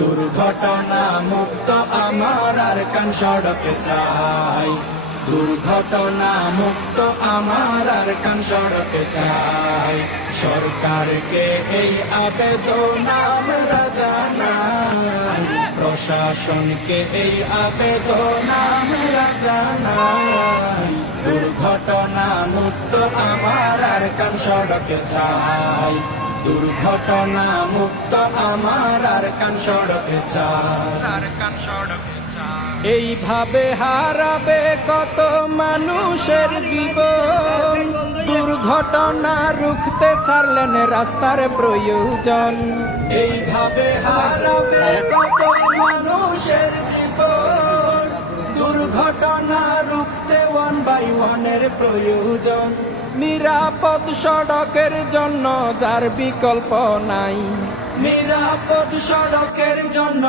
দুর্ঘটনা মুক্ত আমার আর কান সড়কে চাই। দুর্ঘটনা মুক্ত আমার আর কান সড়কে চাই। সরকারকে এই আবেদন আমরা জানাই প্রশাসনকে এই আবেদন আমরা জানাই দুর্ঘটনা মুক্ত আমার আর কান সড়কে চাই। দুর্ঘটনা মুক্ত আমার আর কান সড়কে এইভাবে হারাবে কত মানুষের জীবন। দুর্ঘটনা রুখতে ছাড়লেন রাস্তার প্রয়োজন। এইভাবে হারাবে কত মানুষের জীবন। দুর্ঘটনা রুখতে ওয়ান বাই ওয়ানের প্রয়োজন। নিরাপদ সড়কের জন্য যার বিকল্প নাই। নিরাপদ সড়কের জন্য